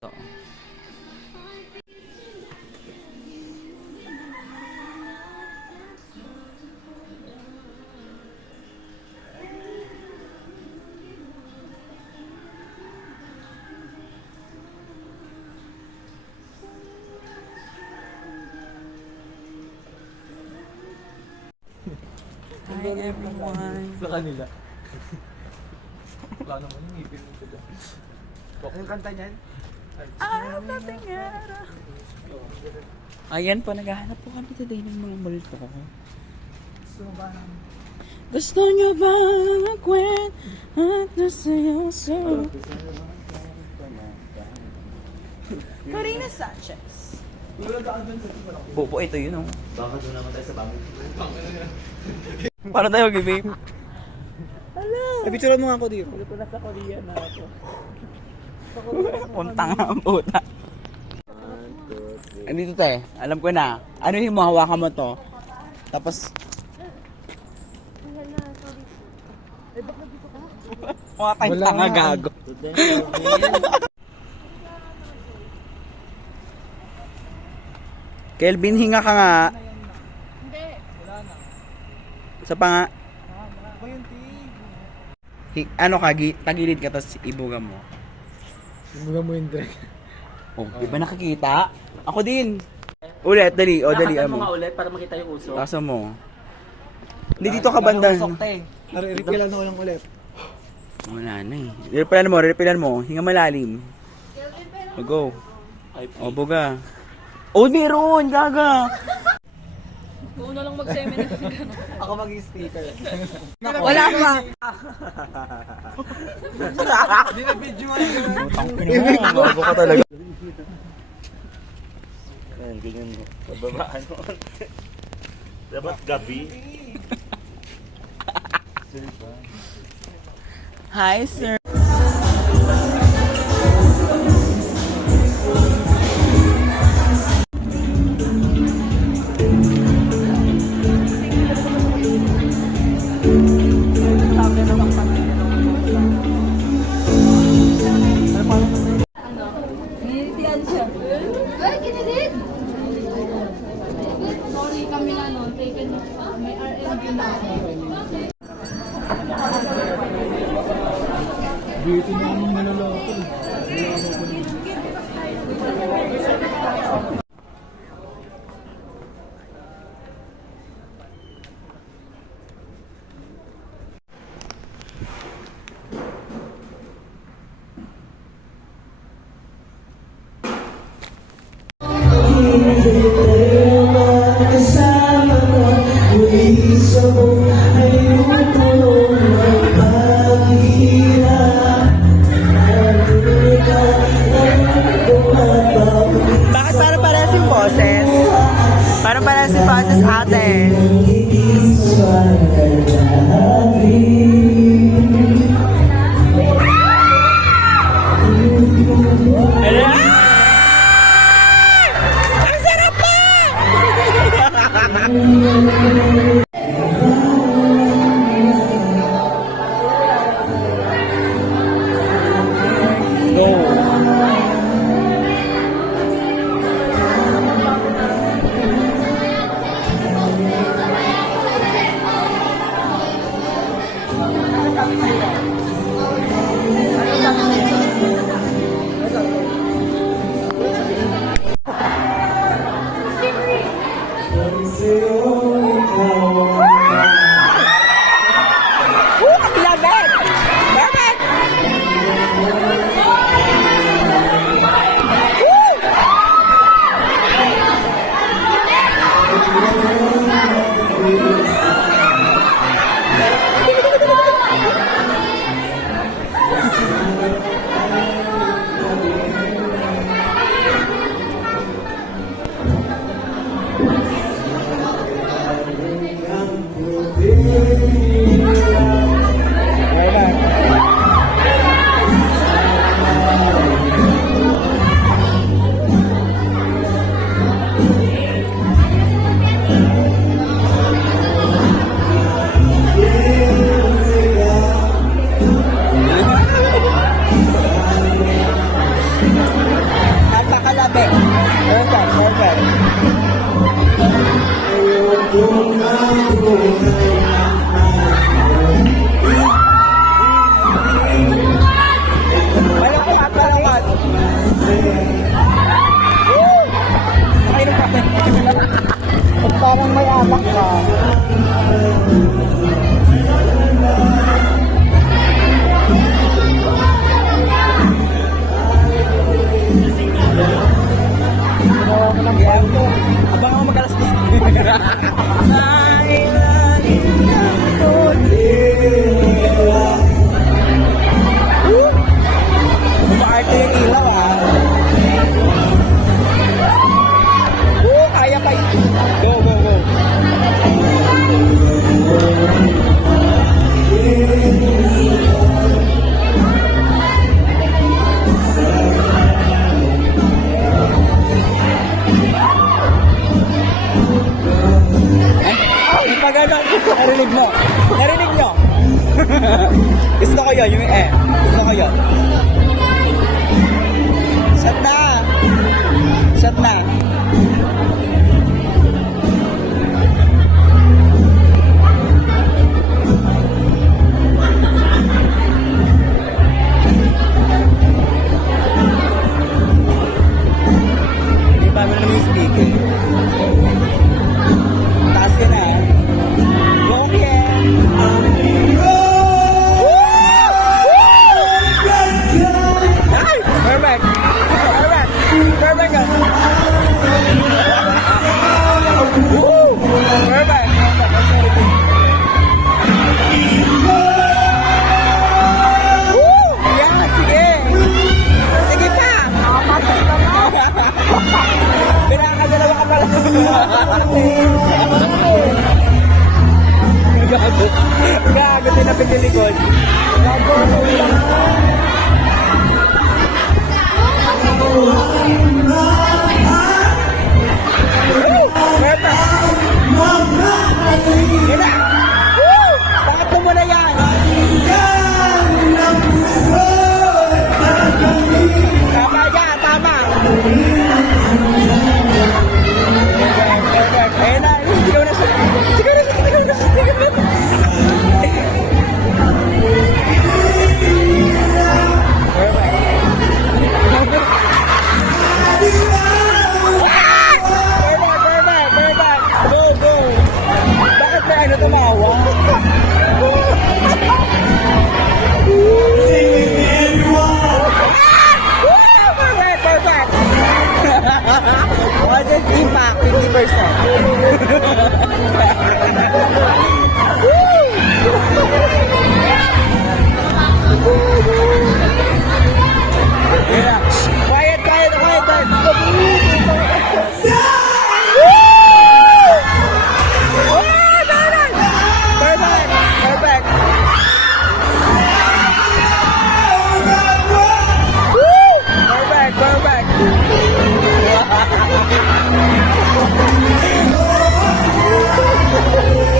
To. Hi everyone. Sa kanila. Wala naman yung ngipin mo sila. Anong kanta niyan? Nothing else. Ayan po, naghahanap po kami today ng mga multo. Gusto nyo ba magkwent at nasayoso? Corina Sanchez. Bobo, ito yun oh. Baka doon naman tayo sa bangin. Paano tayo mag-vape? Hello! Picture mo nga ako dito. Ito na sa Korea na ako. Puntang ang puta. Andito tayo. Alam ko na. Ano yung mahawakan mo to? Tapos... Mga tayong tanga gago. Kelvin, hinga ka nga. Hindi. Sa pa nga. Bayunti. Ano ka, tagilid ka, tapos ibuga mo. Ibuga mo yung drag. Oh, di ba nakikita? Ako din. Ulit, dali. O, dali. Lakasan mo nga ulit para makita yung uso. Lasa mo. Hindi dito ka banda. Nare-refilan ako lang ulit. Wala na eh. Repilan mo. Hinga malalim. O, go. O, buga. Oh, meron! Gaga! Kung lang mag-seminar. Ako mag-speaker. Wala pa! Hindi na video nga yun. Bago ka talaga. Ganyan mo. Pababaan mo. Dapat gabi. Hi, sir. Ay, kinilig! Sorry kami na no, taken may R&B na ako. Beauty na yung naloloko. Bakit parang parehas yung boses? Parang parehas yung boses ate. Ang sarap pa! Sa'yo ikaw labi. Perfect, perfect. Malakot, malakot. Woo! Nakainom ka. Parang may alak ka. Abang ako mag-alas 10. Umaarte yung ilaw ah. Kaya pa yun. Go, go, go. Pagano, narinig mo. Narinig nyo. Gusto ko yun, yung Gusto ko yun. Shot na. Shot na. Hindi ba mo naman yung speaking? Taas ka na. Perfect. Perfect. Perfect. Woo! Perfect. Woo! Yan, sige. Sige pa. Pinakadalawa ka pala. Gago. Gago, tinapit yung likod. Gago. Pangatlo mo na yan. Tama yan, tama. Ayun na, sigaw na siya. Sigaw na siya, sigaw na siya, sigaw na siya. Ano tumawa? Perfect, perfect. What is impact? 50%. Yeah. Quiet, quiet, quiet, quiet. Perfect. Woo! Perfect, perfect.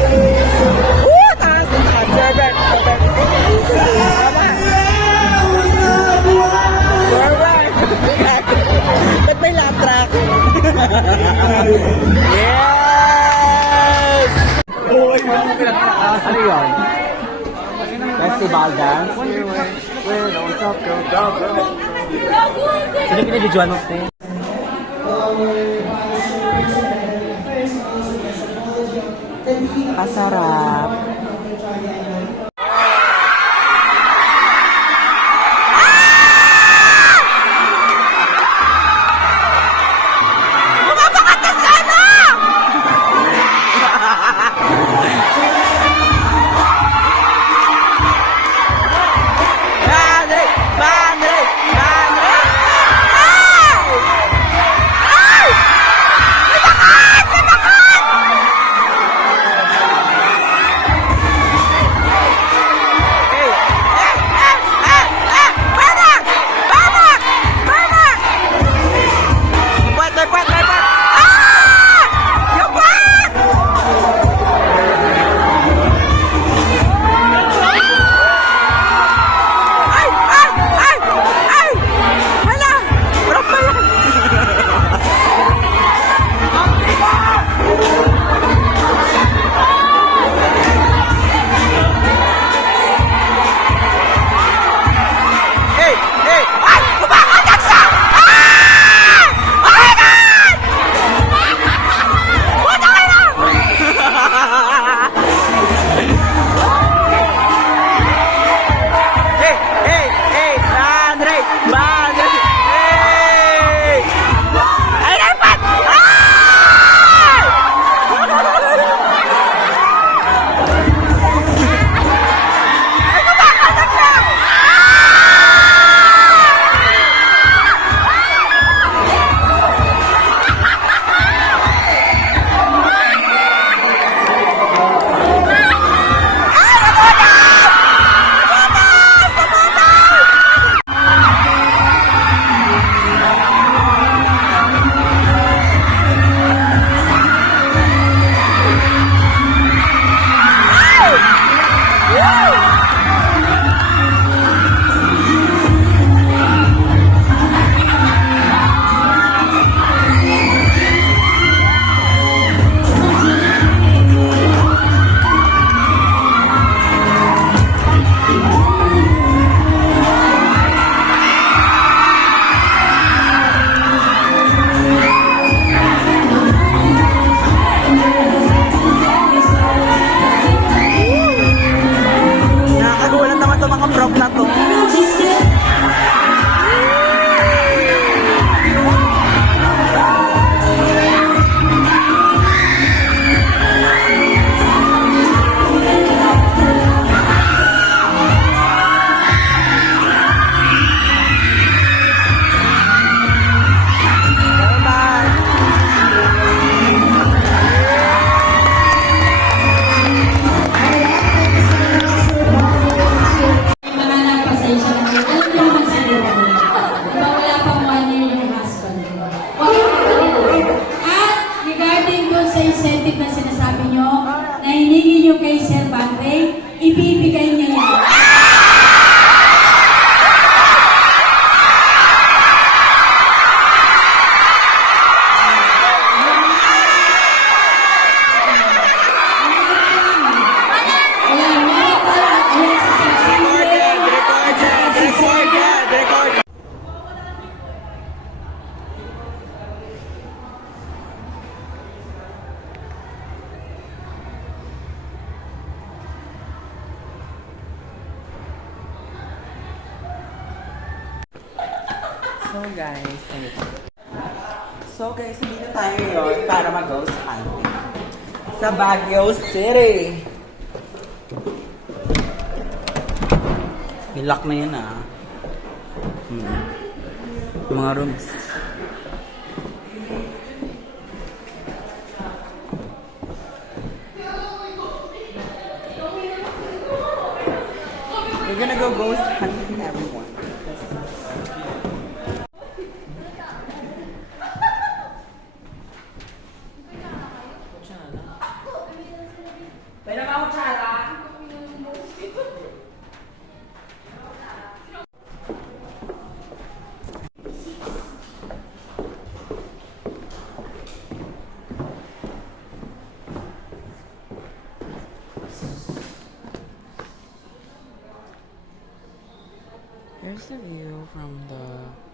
Woo! Taas, taas. Perfect, perfect. Tama. Perfect. Ba't may lap track? Yes! Uy, ano yun? Festival dance? What's up, girl? Sino pinag-videoan mo po? Kasarap. So guys, dito tayo ngayon para mag-ghost hunting sa Baguio City. Nilock na yan ah. Mga rooms. We're gonna go ghost hunting everyone. Here's the view from the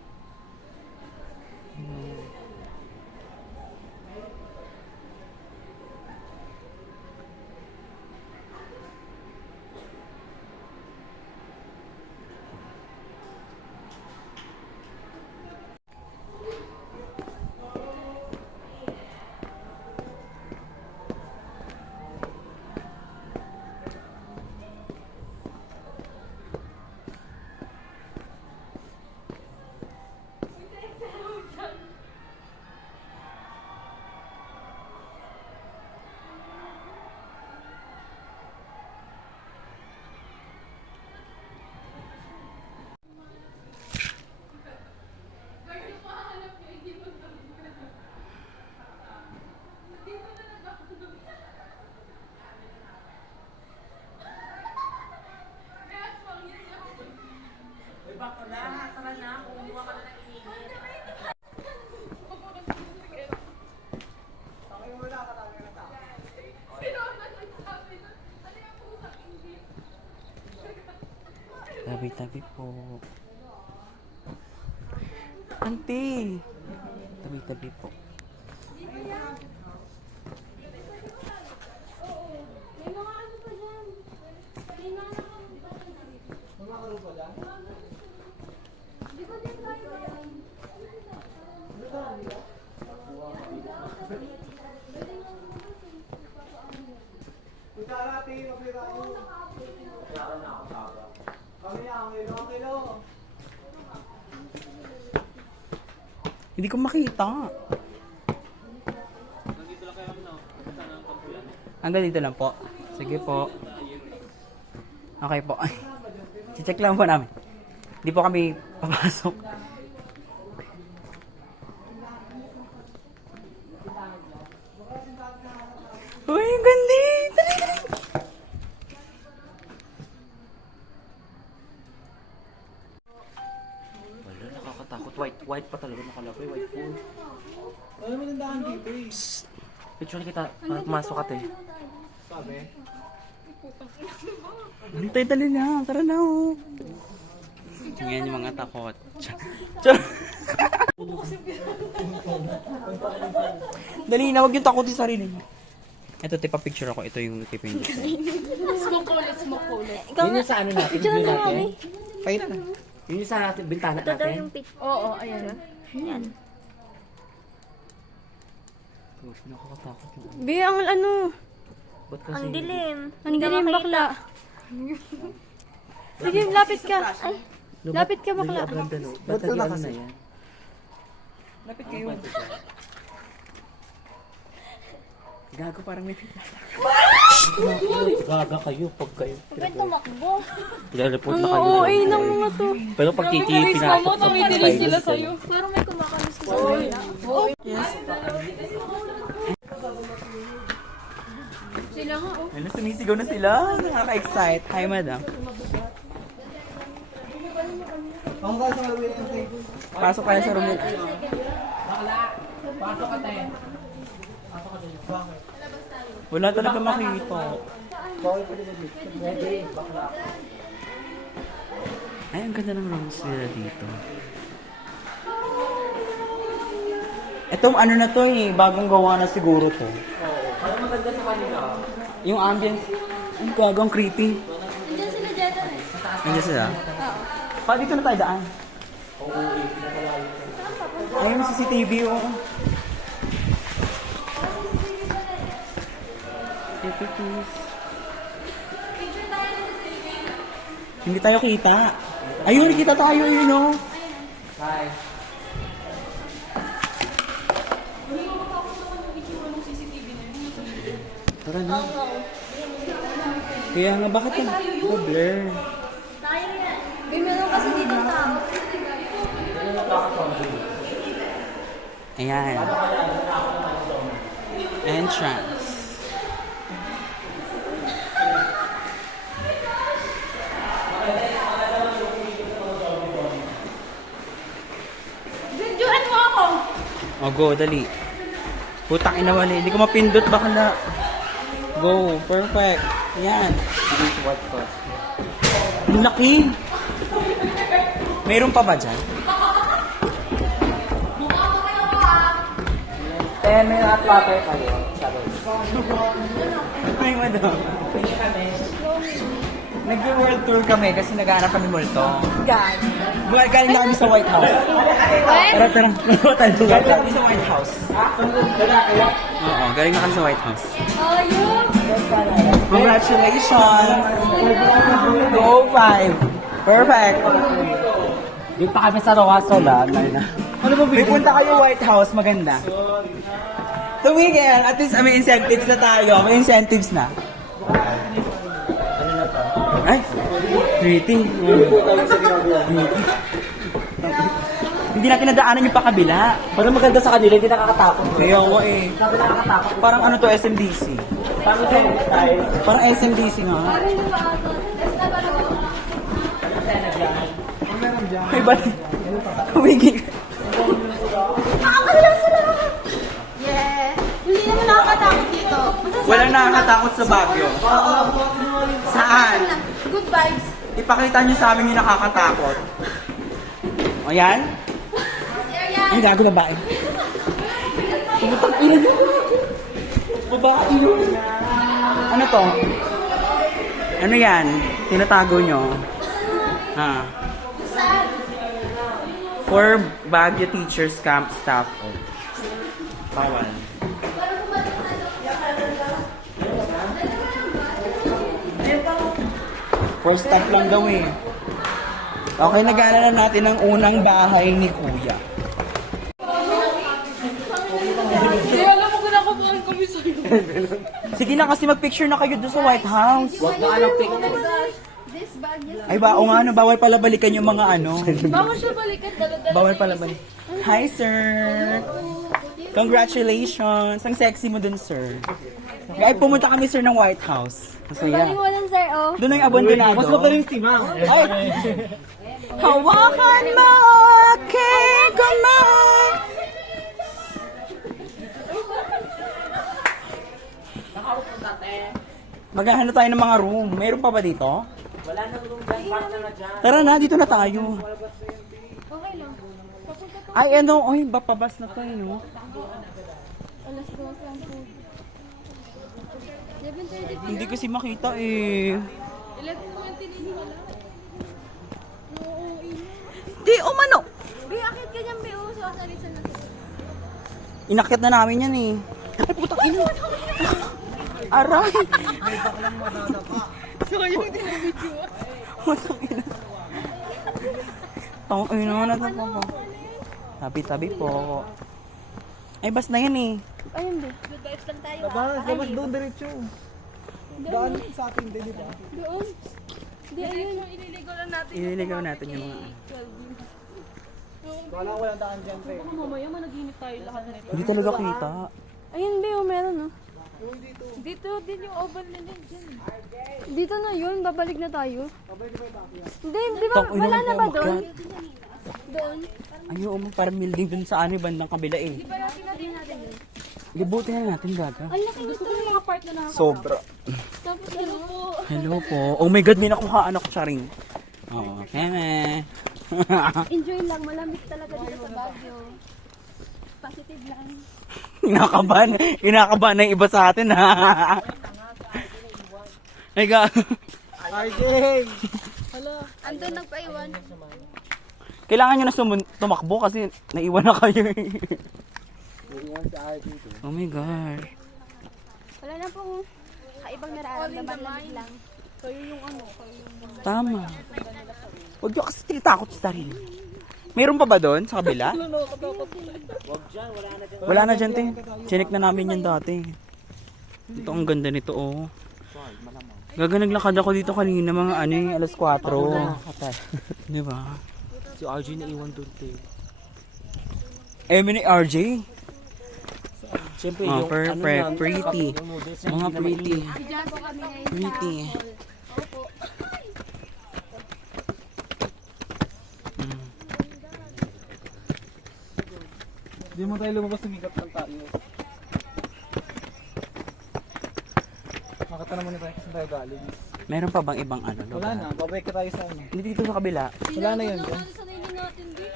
tabi-tabi po. Auntie! Tabi-tabi po. May mga ano pa dyan. May mga ano pa dyan. Di ba din tayo ba? Hindi ko makita. Hanggang dito lang po. Sige po. Okay po. Check lang po namin. Hindi po kami papasok. Uy, ang ganda! Dali, dali! Wala, nakakatakot. White pa talaga nakalapay. White phone. Ano mo nandahan dito eh? Picture kita. Para pumasok ka te. Sabi? Hintay, dali na. Tara na, oh. Yan yung mga takot. Char. Dali na, huwag yung takot yung sarili mo. Ito, tipa picture ako. Ito yung tipa yung Smoke ulit, smoke ulit. Yun yung sa ano natin, view natin. Pahit na. Yun yung sa bintana natin. Oo, ayan. Yan. Gosh, nakakatakot yung ano. Bi, ang ano, Ba't kasi? ang dilim. Ang dilim, bakla. Sige, lapit ka. Ay, lapit ka, bakla. Ba't lagi ano na yan? Lapit kayo. Gago, parang may Gaga kayo pag kayo. Bakit tumakbo? Ilalapot Ang na kayo. OA ng mga to. Pero pag pinasok sa Tumidilis sila sa'yo. Parang may kumakamis sa kanila. Sila nga, oh. Ano, sumisigaw na sila. Nakaka-excite. Hi, madam. Ako ka sa wait and say. Pasok kayo sa room. Pasok ka tayo. Wala talaga makita. Ay, ang ganda ng rooms nila dito. Itong ano na to eh, bagong gawa na siguro to. Parang maganda sa kanila. Yung ambience, ang gagawang creepy. Nandiyan sila Jetta eh. Nandiyan sila? Oo. Pa, dito na tayo daan. Ayun, CCTV, oh. Picture tayo na sa TV. Hindi tayo kita. Ayun, kita tayo, yun, oh. Hi. Tara na. Kaya nga, bakit yan? Blur. Tayo yan. May meron kasi dito tao. Ayan. Entrance. Videoan mo ako. O, go, dali. Putang ina wali. Hindi ko mapindot, baka na. Go, perfect. Ayan. White first. Ang laki. Mayroon pa ba dyan? May nakapapay kayo. Sabi. Ay, madam. Nag-world tour kami kasi nag-aanap kami multo. God. Galing na kami sa White House. What? Tara, tara. Galing na kami sa White House. Oo, galing na kami sa White House. Oh, yun. Congratulations! Go 5! Perfect! Dito pa kami sa Roasol ah. Ano ba May punta kayo White House, maganda. Tumigil, at least may incentives na tayo. May incentives na. Ay! Pretty. Hindi natin nadaanan yung pakabila. Parang maganda sa kanila, hindi nakakatakot. Kaya ako eh. Sabi nakakatakot. Parang ano to, SMDC. Parang din tayo. Parang SMDC nga. Parang yung bago. Basta ba ito? Ay, ba't? Tumigil. Makakalaw sila. Yeah. Hindi naman nakakatakot dito. Walang nakakatakot sa Baguio. Saan? Good vibes. Ipakita nyo sa amin yung nakakatakot. O yan? Area. Ay, gago babae. Pumutang ina nyo. Babae yun. Ano to? Ano yan? Tinatago nyo? Ha? Saan? For Baguio teachers camp staff. Oh. Bawal. For staff lang daw eh. Okay, nag-aalala natin ang unang bahay ni Kuya. Alam mo kung nakupuan kami sa'yo. Sige na kasi mag-picture na kayo doon sa White House. Huwag na alam picture. This bag is... Ay ba, o nga ano, bawal pala balikan yung mga ano. Bawal siya balikan. Dala-dala. Bawal pala balik. Hi, sir! Congratulations! Ang sexy mo dun, sir. Ay, pumunta kami, sir, ng White House. Masaya. Balik mo lang, sir, oh. Doon na yung abandonado. Mas magaling si Ma'am. Ay! Hawakan mo aking kamay! Maghahanap tayo ng mga room. Mayroon pa ba dito? Wala na room dyan, park na dyan. Tara na, dito na tayo. Okay lang. Papunta to. Ay, ano? Ay, bapabas na to, no? Alas 12 ang po. 7:30 Hindi kasi makita eh. 11:20 din wala. Oo, Di, umano! Be, akit ka dyan, be. Oo, sasalisan na. Inakyat na namin yan eh. Ay, putang ina! Aray! Sayang din ang video. Putang ina. Tong ina na to po. Tabi-tabi po. Ay, bas na yan eh. Ayun, be. Good vibes lang tayo. Labas doon diretso. Daan sa atin din, di ba? Doon. Hindi, ayun. Ililigo lang natin. Ililigaw natin yung mga... Wala ko walang daan dyan, pre. Baka mamaya managinip tayo lahat nito. Hindi talaga kita. Ayun, be. Oh, meron, oh. Dito din yung oval nila dyan. Dito na yun, babalik na tayo. Hindi, di ba, Tang ina, wala na ba makyat. doon? Doon? Ayaw mo, parang building dun sa ano, bandang kabila eh. Di ba natin natin natin yun? Libutin na natin, gaga. Ang laki gusto mo yung mga part na nakakatawa. Sobra. Tapos ano po? Hello po. Oh my God, may nakuhaan ako siya rin. Oh, keme. Enjoy lang, malamig talaga dito sa Baguio. Positive lang. Kinakabahan na yung iba sa atin, ha? Ay, RJ! Andun nagpaiwan. kailangan nyo na tumakbo kasi naiwan na kayo, eh. Oh my God. Wala na pong kaibang nararamdaman lang. Kayo yung ano, kayo yung... Tama. Huwag nyo kasi tinatakot sa sarili. Mayroon pa ba doon sa kabila? Wala na dyan, te. Chinik na namin yan dati. Ito, ang ganda nito, oh. Naglakad ako dito kanina, mga ano yung alas 4. Di ba? Si RJ na iwan doon, te. Emily RJ. Siyempre, Oh, yung perfect. ano Pretty. yung noodles, Mga hindi naman pretty. Diyan po kami ngayon Pretty. Opo. Mm. Hindi mo tayo lumabas ng higap ng tayo. Makita naman na tayo kung tayo galing. Meron pa bang ibang ano? Wala na, babalik ka tayo sa ano. Hindi dito sa kabila. Wala na yun. Sa nila natin, di.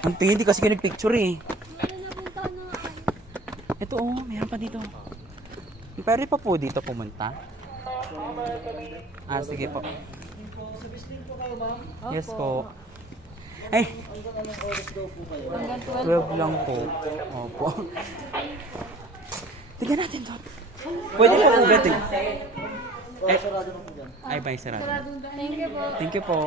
Ang tingin, hindi kasi kinag-picture, eh. Wala na punta na. Ito, oh. Meron pa dito. Pwede pa po dito pumunta? Ah, sige po. Yes po. Ay! 12 lang po. Opo. Tignan natin to. Pwede po ugat, eh. Ay, bye, sarado. Thank you po. Thank you po.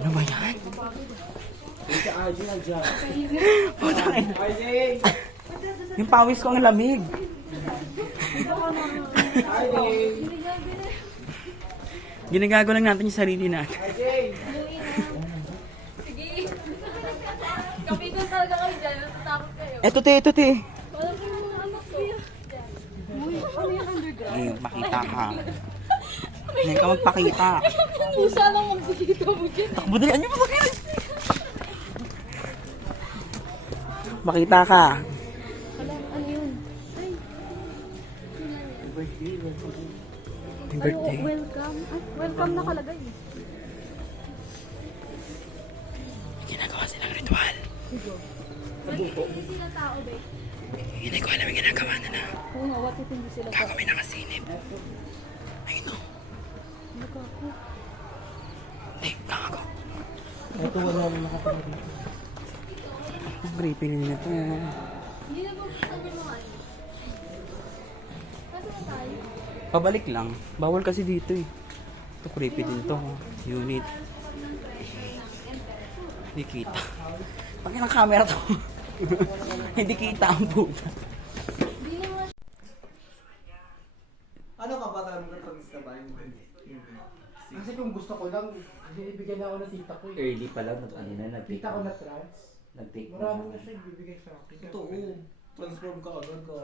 Ano ba yan? Si RJ nandiyan. Putang ina. Yung pawis ko ang lamig. Ginagago lang natin yung sarili natin. Sige. Kapitan talaga kayo dyan. Natatakot kayo. Eto te, ito te. Wala kayong mga anak ko. Uy, ano yung underground? Eh, makita ka. Ngayon ka magpakita. Musa lang magsikita mo dyan. Takbo dali, ano yung masakit? Makita ka. Wala, ano yun? Ay. Happy birthday. Welcome. Ay, welcome nakalagay. Ginagawa silang ritual. Hindi sila tao, be. Hindi ko alam yung ginagawa na na. Oo nga, what if hindi sila tao? Gagawin na kasinip. Ayun o. Eh, kakago. Ito wala na nakatira dito. Ang creepy nila to. Hindi na ba ano yung mga ano? Kasi na tayo. Pabalik lang. Bawal kasi dito eh. Ito creepy din to. Unit. Hindi kita. Pag ng camera to. Hindi kita ang puta. Hindi naman Ano ka ba talagang nagpagis ka ba? Kasi kung gusto ko lang, bibigyan na ako ng tita ko eh. Early pa lang, ano na, nag-take Tita ko na trans. Nag-take Marami na siya ibibigay sa akin. Ito, transform ka agad ka.